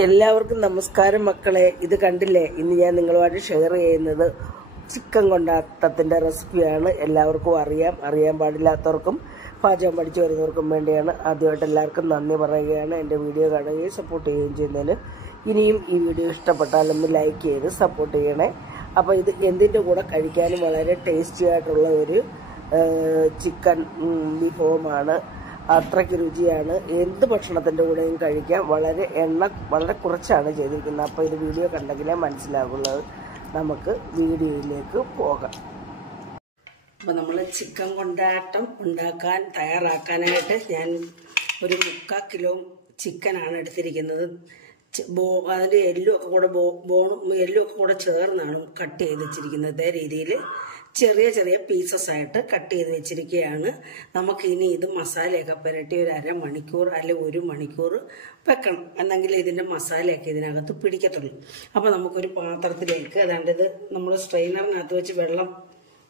എല്ലാവർക്കും നമസ്കാരം മക്കളെ. ഇത് കണ്ടില്ലേ, ഇന്ന് ഞാൻ നിങ്ങളുമായിട്ട് ഷെയർ ചെയ്യുന്നത് ചിക്കൻ കൊണ്ടാട്ടത്തിന്റെ റെസിപ്പിയാണ്. എല്ലാവർക്കും അറിയാൻ പാടില്ലാത്തവർക്കും പാചകം പഠിച്ചു വരുന്നവർക്കും വേണ്ടിയാണ്. ആദ്യമായിട്ട് എല്ലാവർക്കും നന്ദി പറയുകയാണ്. എൻ്റെ വീഡിയോ കാണുകയും സപ്പോർട്ട് ചെയ്യുകയും ചെയ്യുന്നതിന്. ഇനിയും ഈ വീഡിയോ ഇഷ്ടപ്പെട്ടാലൊന്ന് ലൈക്ക് ചെയ്ത് സപ്പോർട്ട് ചെയ്യണേ. അപ്പോൾ ഇത് എന്തിൻ്റെ കൂടെ കഴിക്കാനും വളരെ ടേസ്റ്റി ആയിട്ടുള്ള ഒരു ചിക്കൻ വിഭവമാണ്. അത്രയ്ക്ക് രുചിയാണ്. എന്ത് ഭക്ഷണത്തിൻ്റെ കൂടെയും കഴിക്കാം. വളരെ കുറച്ചാണ് ചെയ്തിരിക്കുന്നത്. അപ്പോൾ ഇത് വീഡിയോ കണ്ടെങ്കിലേ മനസ്സിലാകുള്ളത്. നമുക്ക് വീഡിയോയിലേക്ക് പോകാം. അപ്പോൾ നമ്മൾ ചിക്കൻ കൊണ്ടാട്ടം തയ്യാറാക്കാനായിട്ട് ഞാൻ ഒരു 3/4 കിലോ ചിക്കനാണ് എടുത്തിരിക്കുന്നത്. അതിൻ്റെ എല്ലുമൊക്കെ കൂടെ ചേർന്നാണ് കട്ട് ചെയ്ത് വെച്ചിരിക്കുന്നത്. ഇതേ രീതിയിൽ ചെറിയ പീസസ് ആയിട്ട് കട്ട് ചെയ്ത് വെച്ചിരിക്കുകയാണ്. നമുക്കിനി ഇത് മസാലയൊക്കെ പുരട്ടി ഒരു അരമണിക്കൂർ അല്ലെങ്കിൽ 1 മണിക്കൂർ വെക്കണം. എന്നെങ്കിൽ ഇതിൻ്റെ മസാലയൊക്കെ ഇതിനകത്ത് പിടിക്കത്തുള്ളൂ. അപ്പോൾ നമുക്കൊരു പാത്രത്തിലേക്ക്, അതാണ്ടത് നമ്മൾ സ്ട്രെയിനറിനകത്ത് വെച്ച് വെള്ളം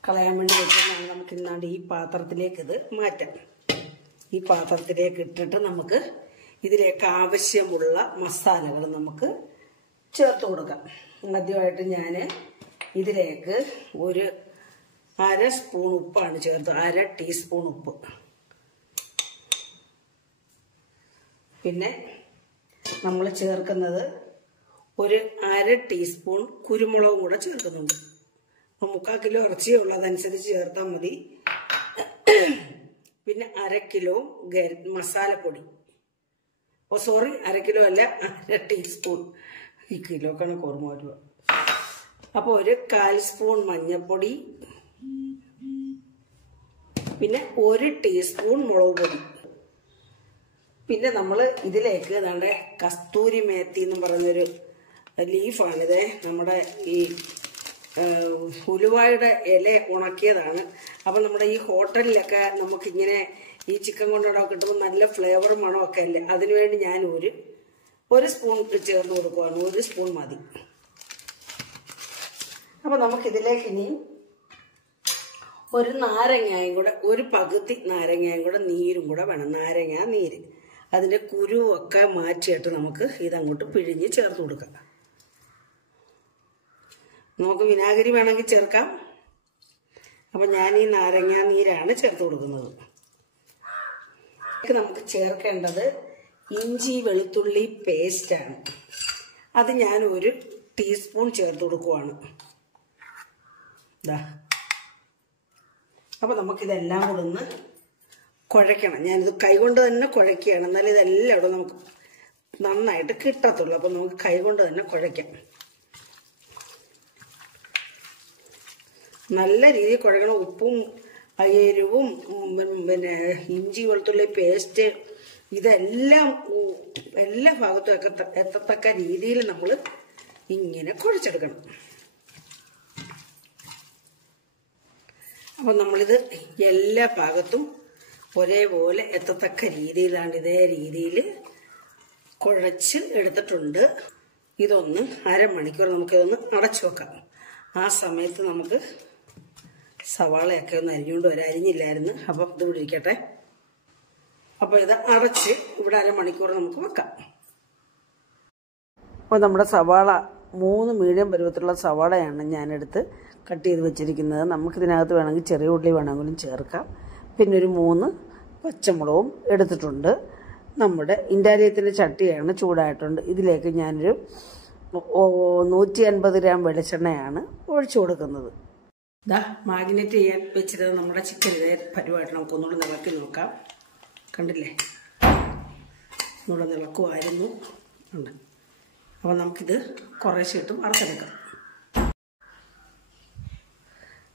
കളയാൻ വേണ്ടി വെക്കുന്നതാണ്. നമുക്ക് ഇന്നാണ്ട് ഈ പാത്രത്തിലേക്ക് ഇത് മാറ്റാം. ഈ പാത്രത്തിലേക്ക് ഇട്ടിട്ട് നമുക്ക് ഇതിലേക്ക് ആവശ്യമുള്ള മസാലകൾ നമുക്ക് ചേർത്ത് കൊടുക്കാം. ആദ്യമായിട്ട് ഞാൻ ഇതിലേക്ക് ഒരു 1/2 സ്പൂൺ ഉപ്പാണ് ചേർത്ത്, 1/2 ടീസ്പൂൺ ഉപ്പ്. പിന്നെ നമ്മൾ ചേർക്കുന്നത് ഒരു 1/2 ടീസ്പൂൺ കുരുമുളകും കൂടെ ചേർക്കുന്നുണ്ട്. 3/4 കിലോ ഇറച്ചിയേ ഉള്ളൂ, അതനുസരിച്ച് ചേർത്താൽ മതി. പിന്നെ 1/2 കിലോ മസാലപ്പൊടി. 1/2 കിലോ അല്ല, 1/2 ടീസ്പൂൺ. ഈ കിലോ കണക്ക് ഓർമ്മ വരുക. അപ്പോൾ ഒരു 1/4 സ്പൂൺ മഞ്ഞൾപ്പൊടി, പിന്നെ 1 ടീസ്പൂൺ മുളക് പൊടി. പിന്നെ നമ്മൾ ഇതിലേക്ക് നമ്മുടെ കസ്തൂരി മേത്തി എന്ന് പറയുന്നൊരു ലീഫാണിത്. നമ്മുടെ ഈ ഉലുവായുടെ ഇല ഉണക്കിയതാണ്. അപ്പം നമ്മുടെ ഈ ഹോട്ടലിലൊക്കെ നമുക്കിങ്ങനെ ഈ ചിക്കൻ കൊണ്ടാട്ടം കിട്ടുമ്പോൾ നല്ല ഫ്ലേവർ മണമൊക്കെ അല്ലേ, അതിനുവേണ്ടി ഞാൻ ഒരു സ്പൂൺ ചേർത്ത് കൊടുക്കുവാണ്. 1 സ്പൂൺ മതി. അപ്പം നമുക്കിതിലേക്ക് ഇനി ഒരു നാരങ്ങയും കൂടെ, ഒരു പകുതി നാരങ്ങയും കൂടെ നീരും കൂടെ വേണം. നാരങ്ങ നീര്, അതിൻ്റെ കുരുവൊക്കെ മാറ്റിയിട്ട് നമുക്ക് ഇതങ്ങോട്ട് പിഴിഞ്ഞ് ചേർത്ത് കൊടുക്കാം. നമുക്ക് വിനാഗിരി വേണമെങ്കിൽ ചേർക്കാം. അപ്പം ഞാൻ ഈ നാരങ്ങ നീരാണ് ചേർത്ത് കൊടുക്കുന്നത്. നമുക്ക് ചേർക്കേണ്ടത് ഇഞ്ചി വെളുത്തുള്ളി പേസ്റ്റാണ്. അത് ഞാൻ 1 ടീസ്പൂൺ ചേർത്ത് കൊടുക്കുവാണ്. അപ്പോൾ നമുക്കിതെല്ലാം കൂടെ ഒന്ന് കുഴയ്ക്കണം. ഞാനിത് കൈകൊണ്ട് തന്നെ കുഴയ്ക്കുകയാണ്, എന്നാലും ഇതെല്ലാം ഇവിടെ നമുക്ക് നന്നായിട്ട് കിട്ടത്തുള്ളൂ. അപ്പോൾ നമുക്ക് കൈകൊണ്ട് തന്നെ കുഴയ്ക്കാം. നല്ല രീതിയിൽ കുഴക്കണം. ഉപ്പും എരിവും പിന്നെ ഇഞ്ചി വെളുത്തുള്ളി പേസ്റ്റ് ഇതെല്ലാം എല്ലാ ഭാഗത്തും എത്തത്തക്ക രീതിയിൽ നമ്മൾ ഇങ്ങനെ കുഴച്ചെടുക്കണം. അപ്പം നമ്മളിത് എല്ലാ ഭാഗത്തും ഒരേപോലെ എത്തത്തക്ക രീതിയിലാണ് ഇതേ രീതിയിൽ കുഴച്ച് എടുത്തിട്ടുണ്ട്. ഇതൊന്ന് അരമണിക്കൂർ നമുക്കിതൊന്ന് അടച്ചു വെക്കാം. ആ സമയത്ത് നമുക്ക് സവാളയൊക്കെ ഒന്ന് അരിഞ്ഞുകൊണ്ട് വരാം. അരിഞ്ഞില്ലായിരുന്നു, അപ്പം ഇത് ഇവിടെ ഇരിക്കട്ടെ. അപ്പോൾ ഇത് അടച്ച് ഇവിടെ അരമണിക്കൂർ നമുക്ക് വെക്കാം. അപ്പോൾ നമ്മുടെ സവാള 3 മീഡിയം പരുവത്തിലുള്ള സവാളയാണ് ഞാനെടുത്ത് കട്ട് ചെയ്ത് വെച്ചിരിക്കുന്നത്. നമുക്കിതിനകത്ത് വേണമെങ്കിൽ ചെറിയ ഉള്ളി വേണമെങ്കിലും ചേർക്കാം. പിന്നെ ഒരു 3 പച്ചമുളകും എടുത്തിട്ടുണ്ട്. നമ്മുടെ ഇൻഡാലിയത്തിൻ്റെ ചട്ടിയാണ്, ചൂടായിട്ടുണ്ട്. ഇതിലേക്ക് ഞാനൊരു 150 ഗ്രാം വെളിച്ചെണ്ണയാണ് ഒഴിച്ചു കൊടുക്കുന്നത്. മാഗ്നേറ്റ് ചെയ്യാൻ വെച്ചിരുന്നത് നമ്മുടെ ചിക്കൻ ഇതേ പരുവായിട്ട് നമുക്കൊന്നുകൂടെ നിളക്കി നോക്കാം. കണ്ടില്ലേ, ഒന്നുകൂടെ നിളക്കുമായിരുന്നു ഉണ്ട്. അപ്പോൾ നമുക്കിത് കുറേശ്ശെ ഇട്ട് വറുത്തെടുക്കാം.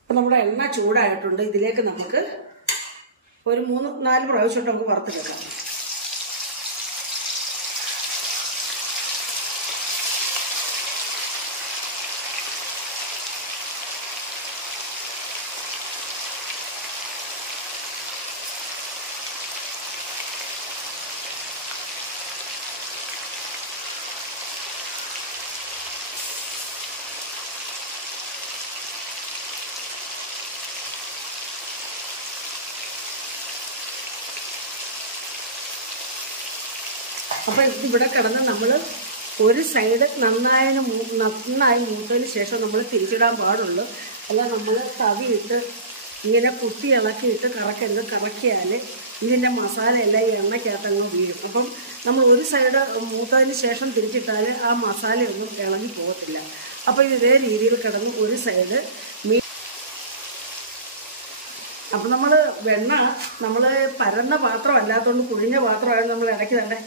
അപ്പോൾ നമ്മുടെ എണ്ണ ചൂടായിട്ടുണ്ട്. ഇതിലേക്ക് നമുക്ക് ഒരു 3-4 പ്രാവശ്യം ഇട്ട് നമുക്ക് വറുത്തെടുക്കാം. അപ്പോൾ ഇവിടെ കിടന്ന് നമ്മൾ ഒരു സൈഡ് നന്നായി മൂത്തതിന് ശേഷം നമ്മൾ തിരിച്ചിടാൻ പാടുള്ളൂ. അല്ല നമ്മൾ തവിയിട്ട് ഇങ്ങനെ കുത്തി ഇളക്കിയിട്ട് കറക്കിയാൽ ഇതിൻ്റെ മസാലയെല്ലാം ഈ എണ്ണയ്ക്കകത്തങ്ങ് വീഴും. അപ്പം നമ്മൾ ഒരു സൈഡ് മൂത്തതിന് ശേഷം തിരിച്ചിട്ടാൽ ആ മസാലയൊന്നും ഇളകി പോകത്തില്ല. അപ്പോൾ ഇതേ രീതിയിൽ കിടന്ന് ഒരു സൈഡ് അപ്പം നമ്മൾ നമ്മൾ പരന്ന പാത്രം അല്ലാത്തതുകൊണ്ട് കുഴിഞ്ഞ പാത്രമായത് നമ്മൾ ഇടയ്ക്ക് തന്നെ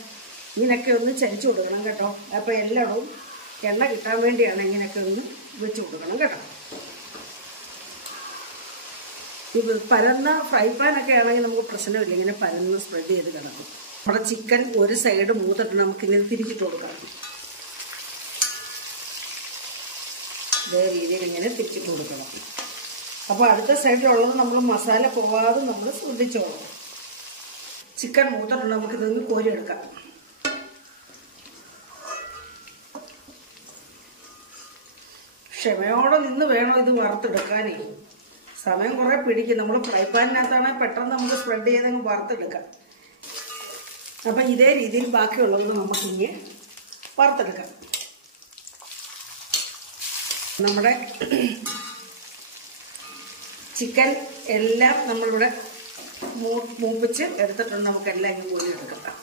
ഇങ്ങനെയൊക്കെ ഒന്ന് ചരിച്ചു കൊടുക്കണം കേട്ടോ. അപ്പോൾ എല്ലായിടവും എണ്ണ കിട്ടാൻ വേണ്ടിയാണ് ഇങ്ങനെയൊക്കെ ഒന്ന് വെച്ച് കൊടുക്കണം കേട്ടോ. ഈ പരന്ന ഫ്രൈ പാനൊക്കെ ആണെങ്കിൽ നമുക്ക് പ്രശ്നമില്ല, ഇങ്ങനെ പരന്ന് സ്പ്രെഡ് ചെയ്ത് കിടക്കും. നമ്മുടെ ചിക്കൻ ഒരു സൈഡ് മൂത്തിട്ട് നമുക്കിങ്ങനെ തിരിച്ചിട്ട് കൊടുക്കാം. ഇതേ രീതിയിൽ ഇങ്ങനെ തിരിച്ചിട്ട് കൊടുക്കണം. അപ്പോൾ അടുത്ത സൈഡിലുള്ളത് നമ്മൾ മസാല പോവാതെ നമ്മൾ ശ്രദ്ധിച്ചോളാം. ചിക്കൻ മൂത്തിട്ട് നമുക്കിതൊന്ന് കോരിയെടുക്കാം. ക്ഷമയോടെ നിന്ന് വേണം ഇത് വറുത്തെടുക്കാനേ. സമയം കുറേ പിടിക്കും. നമ്മൾ ഫ്രൈ പാനിനകത്താണെങ്കിൽ പെട്ടെന്ന് നമുക്ക് സ്പ്രെഡ് ചെയ്തങ്ങ് വറുത്തെടുക്കാം. അപ്പം ഇതേ രീതിയിൽ ബാക്കിയുള്ളത് നമുക്കിങ്ങനെ വറുത്തെടുക്കാം. നമ്മുടെ ചിക്കൻ എല്ലാം നമ്മളിവിടെ മൂപ്പിച്ച് എടുത്തിട്ടുണ്ട്. നമുക്കെല്ലാം ഇങ്ങനെ കോരി എടുക്കാം.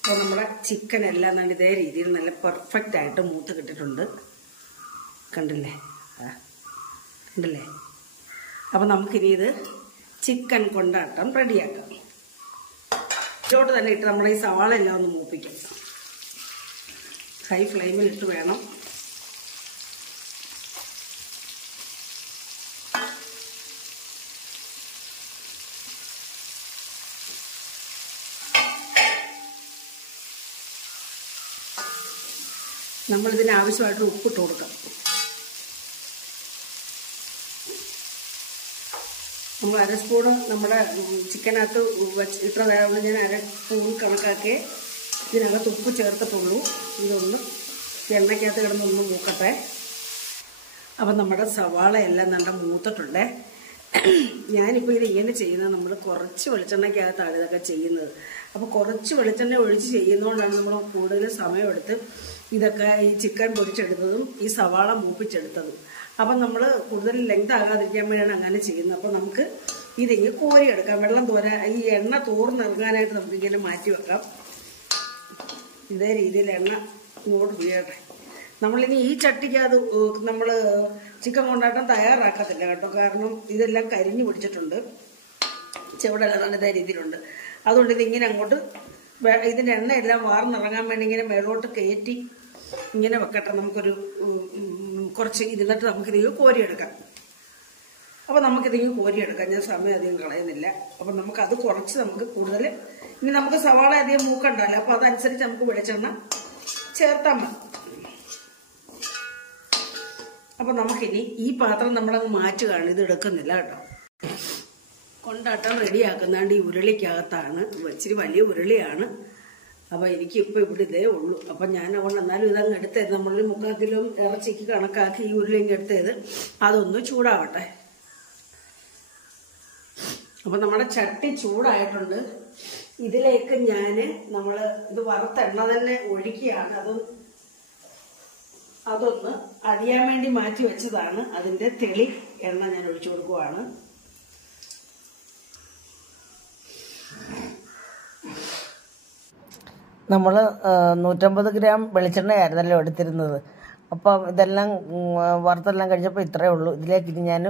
അപ്പോൾ നമ്മുടെ ചിക്കൻ എല്ലാം നല്ല ഇതേ രീതിയിൽ നല്ല പെർഫെക്റ്റ് ആയിട്ട് മൂത്ത് കിട്ടിയിട്ടുണ്ട്. കണ്ടില്ലേ? കണ്ടില്ലേ? അപ്പം നമുക്കിനി ഇത് ചിക്കൻ കൊണ്ടാട്ടം റെഡിയാക്കാം. ഇതിലോട്ട് തന്നെ ഇട്ട് നമ്മുടെ ഈ സവാള എല്ലാം ഒന്ന് മൂപ്പിക്കാം. ഹൈ ഫ്ലെയിമിൽ ഇട്ട് വേണം. നമ്മളിതിന് ആവശ്യമായിട്ട് ഉപ്പിട്ട് കൊടുക്കാം. നമ്മൾ അര സ്പൂണ് നമ്മുടെ ചിക്കനകത്ത് ഇട്ടതായതുകൊണ്ട് ഞാൻ അര സ്പൂൺ കണക്കാക്കി ഇതിനകത്ത് ഉപ്പ് ചേർത്തിട്ടുള്ളൂ. ഇതൊന്ന് എണ്ണയ്ക്കകത്ത് കിടന്നൊന്ന് മൂക്കട്ടെ. അപ്പം നമ്മുടെ സവാള എല്ലാം നല്ല മൂത്തിട്ടുണ്ട്. ഞാനിപ്പോൾ ഇത് ഇങ്ങനെ ചെയ്യുന്നത് നമ്മൾ കുറച്ച് വെളിച്ചെണ്ണയ്ക്കകത്താണ് ഇതൊക്കെ ചെയ്യുന്നത്. അപ്പോൾ കുറച്ച് വെളിച്ചെണ്ണ ഒഴിച്ച് ചെയ്യുന്നതുകൊണ്ടാണ് നമ്മൾ കൂടുതൽ സമയമെടുത്ത് ഇതൊക്കെ ഈ ചിക്കൻ പൊരിച്ചെടുത്തതും ഈ സവാള മൂപ്പിച്ചെടുത്തതും. അപ്പം നമ്മൾ കൂടുതൽ ലെങ്ത് ആകാതിരിക്കാൻ വേണ്ടിയാണ് അങ്ങനെ ചെയ്യുന്നത്. അപ്പം നമുക്ക് ഇതിങ്ങനെ കോരിയെടുക്കാം. വെള്ളം ഈ എണ്ണ തോർന്നിറങ്ങാനായിട്ട് നമുക്കിങ്ങനെ മാറ്റി വെക്കാം. ഇതേ രീതിയിൽ എണ്ണ ഇങ്ങോട്ട് വീഴട്ടെ. നമ്മളിനി ഈ ചട്ടിക്കകത്ത് നമ്മൾ ചിക്കൻ കൊണ്ടാട്ടം തയ്യാറാക്കത്തില്ല കേട്ടോ. കാരണം ഇതെല്ലാം കരിഞ്ഞു പിടിച്ചിട്ടുണ്ട്. ചെവിടെല്ലാം നല്ല ഇതേ രീതിയിലുണ്ട്. അതുകൊണ്ട് ഇതിങ്ങനെ അങ്ങോട്ട് ഇതിൻ്റെ എണ്ണയെല്ലാം വാർന്നിറങ്ങാൻ വേണ്ടി ഇങ്ങനെ മേലോട്ട് കയറ്റി ഇങ്ങനെ വെക്കട്ടെ. നമുക്കൊരു കുറച്ച് ഇരുന്നിട്ട് നമുക്കിതിങ്ങ് കോരിയെടുക്കാം. അപ്പോൾ നമുക്കിതിങ്ങ് കോരിയെടുക്കാം. ഞാൻ സമയം അധികം കളയുന്നില്ല. അപ്പം നമുക്കത് കുറച്ച് നമുക്ക് കൂടുതൽ ഇനി നമുക്ക് സവാള അധികം മൂക്കണ്ടല്ലോ. അപ്പോൾ അതനുസരിച്ച് നമുക്ക് വെളിച്ചെണ്ണ ചേർത്താൽ മതി. അപ്പം നമുക്കിനി ഈ പാത്രം നമ്മളങ്ങ് മാറ്റുകയാണ്. ഇത് എടുക്കുന്നില്ല കേട്ടോ. കൊണ്ടാട്ടം റെഡിയാക്കുന്നാണ്ട് ഈ ഉരുളിക്കകത്താണ്. ഇച്ചിരി വലിയ ഉരുളിയാണ്. അപ്പോൾ എനിക്കിപ്പോൾ ഇവിടെ ഇതേ ഉള്ളൂ. അപ്പം ഞാൻ അതുകൊണ്ട് എന്നാലും ഇതങ്ങ് എടുത്തത് നമ്മളൊരു 3/4 കിലോ ഇറച്ചിക്ക് കണക്കാക്കി ഈ ഉരുളിങ്ങ് എടുത്തത് അതൊന്ന് ചൂടാവട്ടെ. അപ്പം നമ്മുടെ ചട്ടി ചൂടായിട്ടുണ്ട്. ഇതിലേക്ക് നമ്മൾ ഇത് വറുത്ത എണ്ണ തന്നെ ഒഴിക്കുകയാണ്. അതൊന്ന് അരിയാൻ വേണ്ടി മാറ്റി വെച്ചതാണ്. അതിൻ്റെ തെളി എണ്ണ ഞാൻ ഒഴിച്ചു കൊടുക്കുവാണ്. നമ്മൾ 150 ഗ്രാം വെളിച്ചെണ്ണയായിരുന്നല്ലോ എടുത്തിരുന്നത്. അപ്പം ഇതെല്ലാം വറുത്തെല്ലാം കഴിഞ്ഞപ്പോൾ ഇത്രയേ ഉള്ളൂ. ഇതിലേക്ക് ഇനി ഞാൻ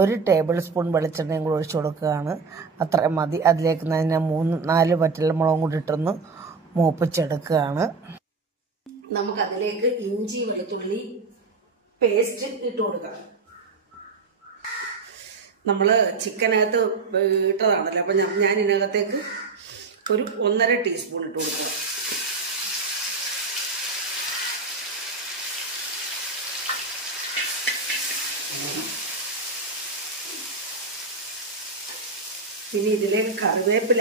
1 ടേബിൾ സ്പൂൺ വെളിച്ചെണ്ണയും കൂടി ഒഴിച്ചു കൊടുക്കുകയാണ്. അത്ര മതി. അതിലേക്ക് ഞാൻ 3-4 വറ്റൽമുളകും കൂടി ഇട്ടൊന്ന് മൂപ്പിച്ചെടുക്കുകയാണ്. നമുക്കതിലേക്ക് ഇഞ്ചി വെളുത്തുള്ളി പേസ്റ്റ് ഇട്ട് കൊടുക്കാം. നമ്മൾ ചിക്കനകത്ത് ഇട്ടതാണല്ലോ. അപ്പം ഞാൻ ഇതിനകത്തേക്ക് ഒരു 1.5 ടീസ്പൂൺ ഇട്ട് കൊടുക്കുക. ഇനി ഇതിലേക്ക് കറിവേപ്പില,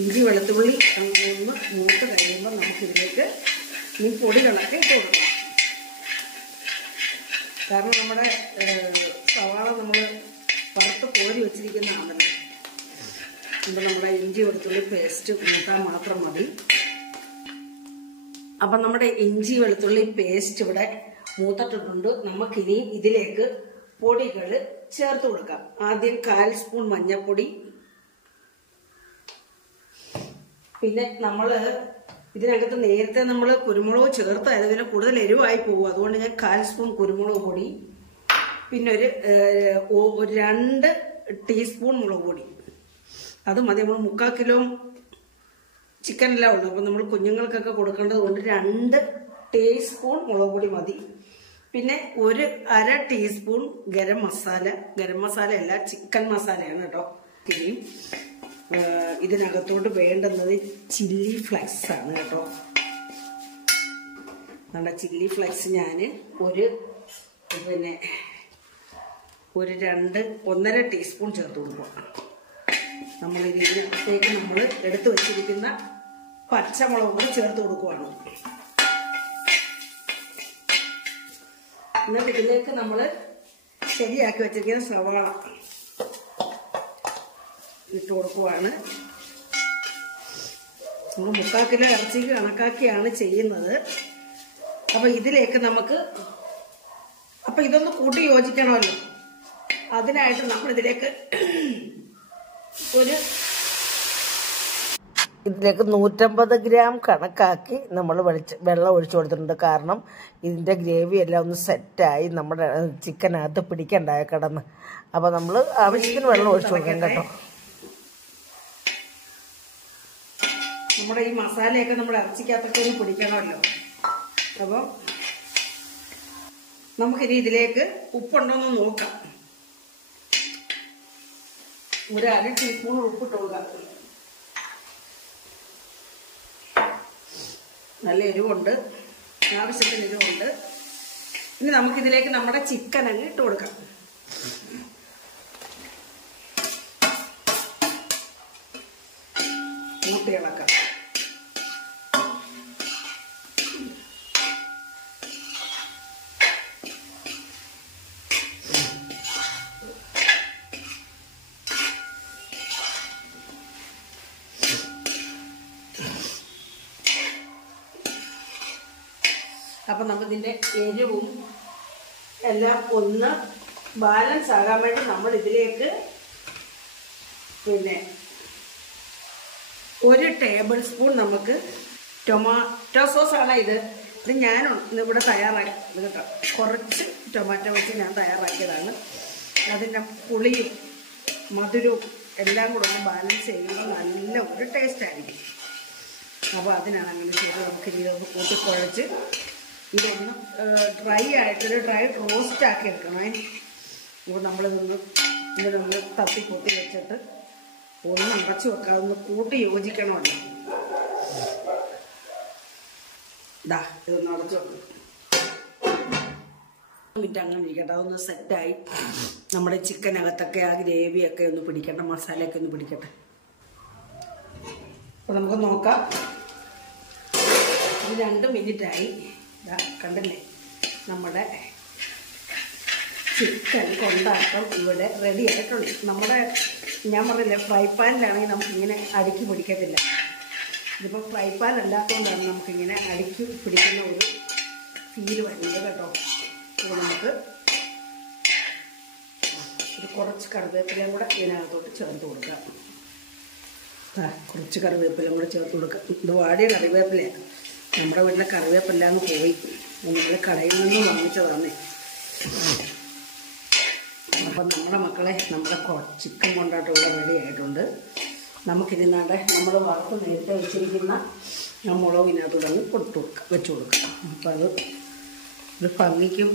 ഇഞ്ചി വെളുത്തുള്ളി ഒന്ന് മൂത്ത് കഴിയുമ്പോൾ നമുക്കിതിലേക്ക് ഈ പൊടികളൊക്കെ ഇട്ട് കൊടുക്കണം. കാരണം നമ്മുടെ സവാള നമ്മൾ വറുത്ത് കോരി വെച്ചിരിക്കുന്നതാണല്ലോ. അപ്പോൾ നമ്മുടെ ഇഞ്ചി വെളുത്തുള്ളി പേസ്റ്റ് കൂട്ടാൻ മാത്രം മതി. അപ്പം നമ്മുടെ ഇഞ്ചി വെളുത്തുള്ളി പേസ്റ്റ് ഇവിടെ മൂത്തിട്ടുണ്ട്. നമുക്കിനി ഇതിലേക്ക് പൊടികൾ ചേർത്ത് കൊടുക്കാം. ആദ്യം 1/4 സ്പൂൺ മഞ്ഞൾപ്പൊടി. പിന്നെ നമ്മൾ ഇതിനകത്ത് നേരത്തെ നമ്മൾ കുരുമുളക് ചേർത്തായത് പിന്നെ കൂടുതൽ എരിവായി പോകും. അതുകൊണ്ട് ഞാൻ 1/4 സ്പൂൺ കുരുമുളക് പൊടി, പിന്നെ ഒരു 2 ടീസ്പൂൺ മുളക് പൊടി. അത് മതി. നമ്മൾ 3/4 കിലോ ചിക്കനെല്ലാം ഉള്ളു. അപ്പം നമ്മൾ കുഞ്ഞുങ്ങൾക്കൊക്കെ കൊടുക്കേണ്ടത് കൊണ്ട് 2 ടീസ്പൂൺ മുളക് പൊടി മതി. പിന്നെ ഒരു 1/2 ടീസ്പൂൺ ഗരം മസാല. ഗരം മസാല അല്ല, ചിക്കൻ മസാലയാണ് കേട്ടോ. ഇനിയും ഇതിനകത്തോട്ട് വേണ്ടുന്നത് ചില്ലി ഫ്ലെക്സ് ആണ് കേട്ടോ. നമ്മുടെ ചില്ലി ഫ്ലെക്സ് ഞാൻ ഒരു 1.5 ടീസ്പൂൺ ചേർത്ത് കൊടുക്കുക. നമ്മൾ ഇതിനകത്തേക്ക് നമ്മൾ എടുത്തു വെച്ചിരിക്കുന്ന പച്ചമുളക് കൂടി ചേർത്ത് കൊടുക്കുവാണ്. എന്നിട്ട് ഇതിലേക്ക് നമ്മൾ ശരിയാക്കി വെച്ചിരിക്കുന്ന സവാള ഇട്ട് കൊടുക്കുവാണ്. നമ്മൾ 3/4 കിലോ ഇറച്ചിക്ക് കണക്കാക്കിയാണ് ചെയ്യുന്നത്. അപ്പൊ ഇതിലേക്ക് നമുക്ക് ഇതൊന്ന് കൂട്ടി യോജിക്കണമല്ലോ. അതിനായിട്ട് നമ്മൾ ഇതിലേക്ക് 150 ഗ്രാം കണക്കാക്കി നമ്മൾ വെള്ളം ഒഴിച്ചു കൊടുത്തിട്ടുണ്ട്. കാരണം ഇതിൻ്റെ ഗ്രേവി എല്ലാം ഒന്ന് സെറ്റായി നമ്മുടെ ചിക്കനകത്ത് പിടിക്കണ്ടായ കിടന്ന്. അപ്പോൾ നമ്മൾ ആവശ്യത്തിന് വെള്ളം ഒഴിച്ചു കൊടുക്കണം കേട്ടോ. നമ്മുടെ ഈ മസാലയൊക്കെ നമ്മുടെ ഇറച്ചിക്കകത്തൊക്കെ ഒന്ന് പിടിക്കണമല്ലോ. അപ്പം നമുക്കിനി ഇതിലേക്ക് ഉപ്പുണ്ടോന്ന് നോക്കാം. ഒരു 1/2 ടീസ്പൂൺ ഉപ്പിട്ട് കൊടുക്കാം. നല്ല എരിവുണ്ട്, ആവശ്യത്തിന് എരിവുണ്ട്. ഇനി നമുക്കിതിലേക്ക് നമ്മുടെ ചിക്കൻ അങ്ങ് ഇട്ട് കൊടുക്കാം. കൂട്ടി ഇളക്കാം. അപ്പം നമ്മളിതിൻ്റെ എരിവും എല്ലാം ഒന്ന് ബാലൻസ് ആകാൻ വേണ്ടി നമ്മൾ ഇതിലേക്ക് പിന്നെ 1 ടേബിൾ സ്പൂൺ നമുക്ക് ടൊമാറ്റോ സോസാണ് ഇത് ഞാൻ ഇവിടെ തയ്യാറാക്കിയത് കേട്ടോ. കുറച്ച് ടൊമാറ്റോ വെച്ച് ഞാൻ തയ്യാറാക്കിയതാണ്. അതിൻ്റെ പുളിയും മധുരവും എല്ലാം കൂടെ ഒന്ന് ബാലൻസ് ചെയ്യുമ്പോൾ നല്ല ഒരു ടേസ്റ്റ് ആയിരിക്കും. അപ്പോൾ അതിനാണ് അങ്ങനെ ചെയ്ത് നമുക്ക് ഇതൊന്ന് കൂട്ടിക്കുഴച്ച് ഇതൊന്ന് ഡ്രൈ റോസ്റ്റ് ആക്കി എടുക്കണേ. അപ്പോൾ ഇതിനൊന്ന് തട്ടിപ്പൊത്തി വെച്ചിട്ട് ഒന്ന് അടച്ചു വെക്കാം. ഒന്ന് കൂട്ടി യോജിക്കണമല്ലോ. ഇതൊന്ന് അടച്ചു വെക്കണം. മിനിറ്റ് അങ്ങനെ ഇരിക്കട്ടെ. അതൊന്ന് സെറ്റായി നമ്മുടെ ചിക്കനകത്തൊക്കെ ആ ഗ്രേവിയൊക്കെ ഒന്ന് പിടിക്കട്ടെ, മസാലയൊക്കെ ഒന്ന് പിടിക്കട്ടെ. അപ്പോൾ നമുക്ക് നോക്കാം. ഇത് 2 മിനിറ്റായി. കണ്ടില്ലേ, നമ്മുടെ ചിക്കൻ കൊണ്ടാട്ടം ഇവിടെ റെഡി ആയിട്ടുണ്ട്. നമ്മുടെ ഞാൻ പറഞ്ഞില്ലേ, ഫ്രൈ പാനിലാണെങ്കിൽ നമുക്കിങ്ങനെ അടുക്കി പിടിക്കത്തില്ല. ഇതിപ്പോൾ ഫ്രൈ പാൻ അല്ലാത്തതുകൊണ്ടാണ് നമുക്കിങ്ങനെ അടുക്കി പിടിക്കുന്ന ഒരു ഫീല് വരുന്നത് കേട്ടോ. അപ്പോൾ നമുക്ക് കുറച്ച് കറിവേപ്പിലയും കൂടെ ഇതിനകത്തോട്ട് ചേർത്ത് കൊടുക്കാം. കുറച്ച് കറിവേപ്പിലയും കൂടെ ചേർത്ത് കൊടുക്കാം. ഇത് വാടിയ കറിവേപ്പിലയാണ്. നമ്മുടെ വീട്ടിലെ കറിവേപ്പില അങ്ങ് പോയി. നമ്മൾ കടയിൽ നിന്ന് വാങ്ങിച്ചതാണ്. അപ്പം നമ്മുടെ മക്കളെ നമ്മുടെ ചിക്കൻ കൊണ്ടാട്ടം ഇവിടെ റെഡി ആയിട്ടുണ്ട്. നമുക്കിനി നമ്മൾ വറുത്ത് നേരത്തെ വെച്ചിരിക്കുന്ന മുളക് ഇതിനകത്തോടങ്ങ് വെച്ച് കൊടുക്കാം. അപ്പം അത് ഒരു ഭംഗിക്കും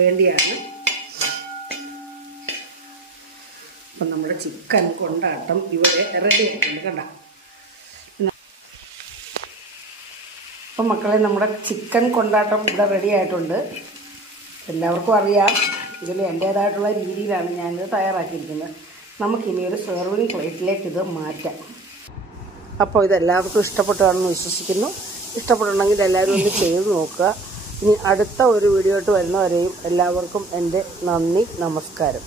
വേണ്ടിയാണ്. അപ്പം നമ്മുടെ ചിക്കൻ കൊണ്ടാട്ടം ഇവിടെ റെഡി ആയിട്ടുണ്ട്. കണ്ട. അപ്പം മക്കളെ, നമ്മുടെ ചിക്കൻ കൊണ്ടാട്ടം ഇവിടെ റെഡി ആയിട്ടുണ്ട്. എല്ലാവർക്കും അറിയാം, ഇതിൽ എൻ്റേതായിട്ടുള്ള രീതിയിലാണ് ഞാനിത് തയ്യാറാക്കിയിരിക്കുന്നത്. നമുക്കിനി ഒരു സെർവിങ് പ്ലേറ്റിലേക്ക് ഇത് മാറ്റാം. അപ്പോൾ ഇതെല്ലാവർക്കും ഇഷ്ടപ്പെട്ടാണെന്ന് വിശ്വസിക്കുന്നു. ഇഷ്ടപ്പെട്ടുണ്ടെങ്കിൽ എല്ലാവരും ഒന്ന് ചെയ്ത് നോക്കുക. ഇനി അടുത്ത ഒരു വീഡിയോ ആയിട്ട് വരുന്നവരെയും എല്ലാവർക്കും എൻ്റെ നന്ദി, നമസ്കാരം.